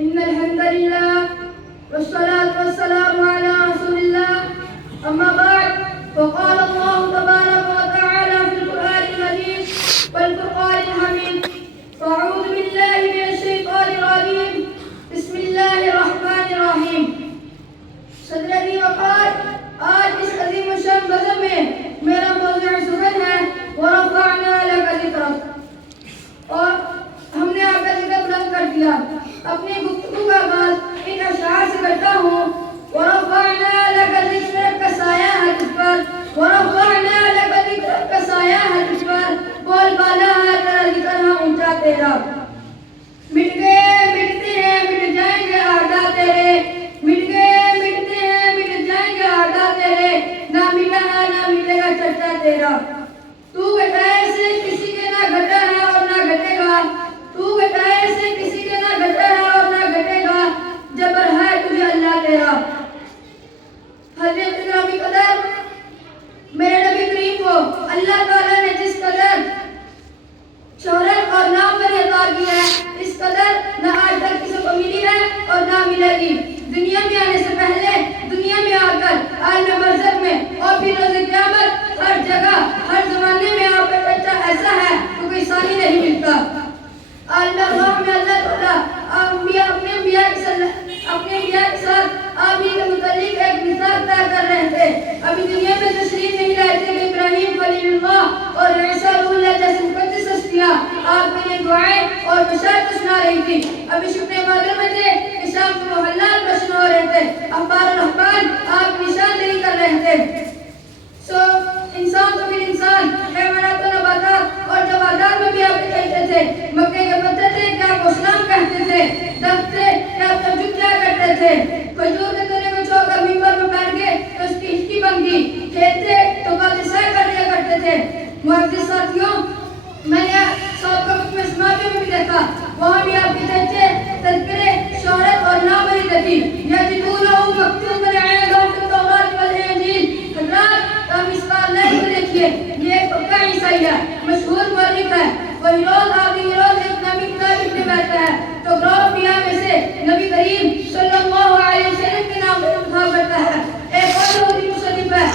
إن الحمد لله والصلاة والسلام على رسول الله. أما بعد، فقال الله تبارك وتعالى في القرآن المجيد والفرقان الحميد: أعوذ بالله من الشيطان الرجيم، بسم الله الرحمن الرحيم. صدر وقال آج اس عظیم الشان بزم میں میرا موضوع سخن ہے ورفعنا لك ذکرک، اور ہم نے آپ کا ذکر بلند کر دیا. اپنی گفتگو کا آغاز ان اشعار سے کرتا ہوں: ورفعنا لك ذکرک کا سایہ ہے تجھ پر، ورفعنا لك ذکرک کا سایہ ہے تجھ پر، بول بالا ہے تیرا ذکر ہاں اونچا تیرا. مٹ گئے مٹتے ہیں مٹ جائیں گے آدھا تیرے، مٹ گئے مٹتے ہیں مٹ جائیں گے آدھا تیرے، نہ مٹا ہے نہ مٹے گا چرچا تیرا. تو گھٹائے سے کسی کے نہ گھٹا ہے اور نہ گھٹے گا، تو گھٹائے سے کسی کے نہ گھٹا ہے اور نہ گھٹے گا، جبر ہے تجھے اللہ تیرا. حضرت گرامی قدر میرے نبی کریم کو اللہ تعالیٰ نے جس قدر شہرت اور نام پر عطا کیا ہے، اس قدر نہ آج تک کسی کو ملی ہے اور نہ ملے گی. دنیا میں آنے سے پہلے، دنیا میں آ کر، عالم برزخ میں اور پھر روز قیامت، ہر جگہ ہر زمانے میں آپ کا چرچا ایسا ہے کہ کوئی ثانی نہیں ملتا. عالم ارواح میں اللہ تعالیٰ اپنے انبیاء کے ساتھ آپ ہی کے متعلق ایک مثال طے کر رہے تھے. ابھی دنیا میں تشریف نہیں لائے تھے کہ ابراہیم خلیل اللہ اور عیسیٰ روح اللہ جیسے مقدس ہستیاں آپ کے لیے دعائیں اور بشارت سنا رہی تھی. ابھی شکر مادر میں تھے کہ شام کو محلات بشن ہو رہے تھے، اخبار الرحمن آپ نشاندہی کر رہے تھے. انسان تو پھر انسان، حیوانات و نباتات اور جمادات میں بھی آپ کہتے تھے. مکے کے پتھر تھے کہ آپ اسلام کہتے تھے، درخت تھے کہ آپ تجد کیا کرتے تھے، کھجور کے تنے کو چھوڑ کر ممبر میں بیٹھ گئے تو اس کی ہچکی بن گئی، کھیلتے تو بادشاہ کر لیا کرتے تھے. معزز ساتھیوں، میں نے سابقہ حکم اسماعیل میں بھی دیکھا، وہاں بھی آپ کے چرچے، تذکرے، شہرت اور نام بری تھی. یجدونہ مکتوبا عندہم فی التوراۃ والانجیل. حضرات ہم اس کا اللہ کو دیکھیے، یہ ایک پکا عیسائی ہے، مشہور مورخ ہے. وہی روز آدھی روز ایک نبی کتاب لکھنے بیٹھتا ہے تو گروہ انبیاء میں سے نبی کریم صلی اللہ علیہ وسلم کے نام پر انتخاب کرتا ہے. ایک اور یہودی مصنف ہے،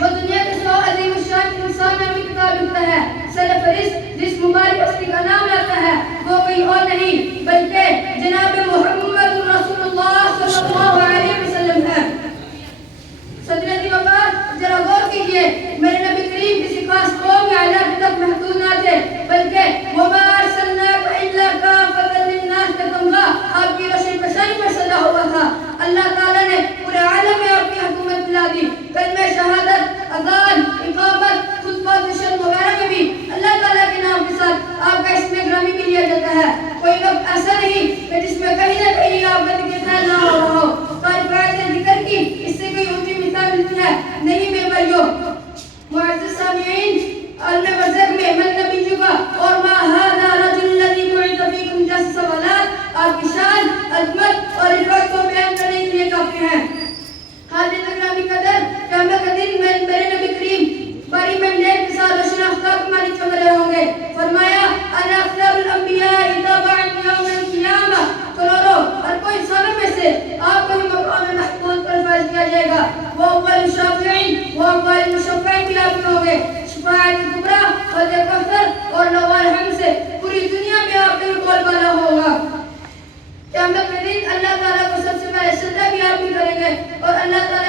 وہ دنیا کے 100 عظیم الشان انسان نامی کتاب لکھتا ہے. سرفرست جس مبارک ہستی کا نام لاتا ہے وہ کوئی اور نہیں بلکہ جناب محمد رسول اللہ صلی اللہ علیہ وسلم ہے. صدرتی وقت ذرا غور کیجئے، میرے نبی کریم کسی خاص قوم یا علاقے تک محدود نہ تھے بلکہ وَمَا أَرْسَلْنَاكَ إِلَّا كَافَةً لِلنَّاسِ کا تمغہ آپ کی روشن فشانی میں سجا ہوا تھا. اللہ تعالیٰ نے پورے عالم میں آپ کی حکومت ملا دی. کلمہ شہادت، اذان، اقامت، خطبہ دشن وغیرہ میں بھی اللہ تعالیٰ کے نام کے ساتھ آپ کا اسم گرامی بھی لیا جاتا ہے. کوئی وقت ایسا نہیں کہ جس میں کہیں نہ کہیں آپ کا ذکر پھیل نہ ہو رہا ہو. تعریفات ذکر کی اس سے کوئی اونچی مثال ملتی ہے نہیں میرے بھائیوں. معزز سامعین، عالم برزخ میں من نبی کا اور ما هذا رجل الذي بعث فيكم جیسے سوالات آپ کی شان، عظمت اور عزت کو بیان کرنے کے لیے کافی ہیں. حاضر گرامی قدر، قیامت کے دن میں میرے نبی کریم باری منڈیل کے ساتھ روشن آفتاب کے مالک چمک رہے ہوں گے. فرمایا انا افضل الانبیاء تبعا یوم القیامہ. کروڑوں اور کوئی انسانوں میں سے آپ کو ہی مقام محمود پر فائز کیا جائے گا. وہ اول الشافعین، وہ اول المشفعین بھی آپ ہوں گے. شفاعت کبریٰ، حوض کوثر اور لوح الحمد سے پوری دنیا میں آپ کے بول بالا ہوگا. قیامت کے دن اللہ تعالیٰ کو سب سے پہلے سجدہ بھی آپ ہی کریں گے اور اللہ تعالیٰ